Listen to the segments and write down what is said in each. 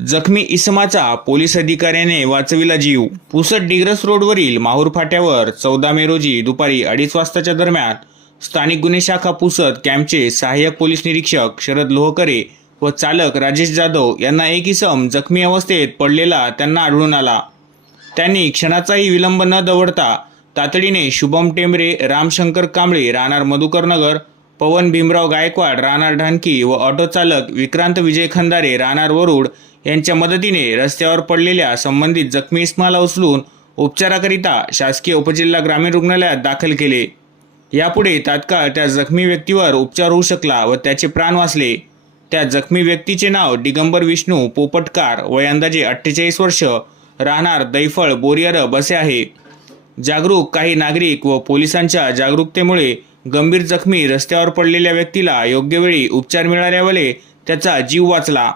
जखमी इसमाचा पोलीस अधिकाऱ्याने वाचविला जीव. पुसद डिग्रस रोडवरील माहूर फाट्यावर चौदा मे रोजी दुपारी अडीच वाजताच्या दरम्यान स्थानिक गुन्हे शाखा पुसद कॅम्पचे सहाय्यक पोलीस निरीक्षक शरद लोहकरे व चालक राजेश जाधव यांना एक इसम जखमी अवस्थेत पडलेला त्यांना आढळून आला. त्यांनी क्षणाचाही विलंब न दवडता तातडीने शुभम टेंबरे रामशंकर कांबळे राहणार मधुकर नगर पवन भीमराव गायकवाड राहणार ढानकी व ऑटो चालक विक्रांत विजय खंदारे राहणार वरुड यांच्या मदतीने रस्त्यावर पडलेल्या संबंधित जखमी इस्माला उचलून उपचाराकरिता शासकीय उपजिल्हा ग्रामीण रुग्णालयात दाखल केले. यापुढे तात्काळ त्या जखमी व्यक्तीवर उपचार होऊ शकला व त्याचे प्राण वाचले. त्या जखमी व्यक्तीचे नाव दिगंबर विष्णू पोपटकार वय अंदाजे अठ्ठेचाळीस वर्ष राहणार दैफळ बोरिअरब असे आहे. जागरूक काही नागरिक व पोलिसांच्या जागरूकतेमुळे गंभीर जखमी रस्त्यावर पडलेल्या व्यक्तीला योग्य वेळी उपचार मिळाल्यावले त्याचा जीव वाचला.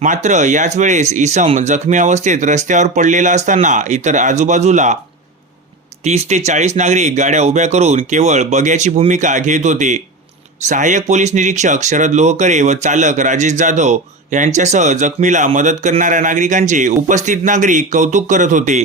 मात्र याच वेळेस इसम जखमी अवस्थेत रस्त्यावर पडलेला असताना इतर आजूबाजूला तीस ते चाळीस नागरिक गाड्या उभ्या करून केवळ बग्याची भूमिका घेत होते. सहाय्यक पोलीस निरीक्षक शरद लोहकरे व चालक राजेश जाधव यांच्यासह जखमीला मदत करणाऱ्या नागरिकांचे उपस्थित नागरिक कौतुक करत होते.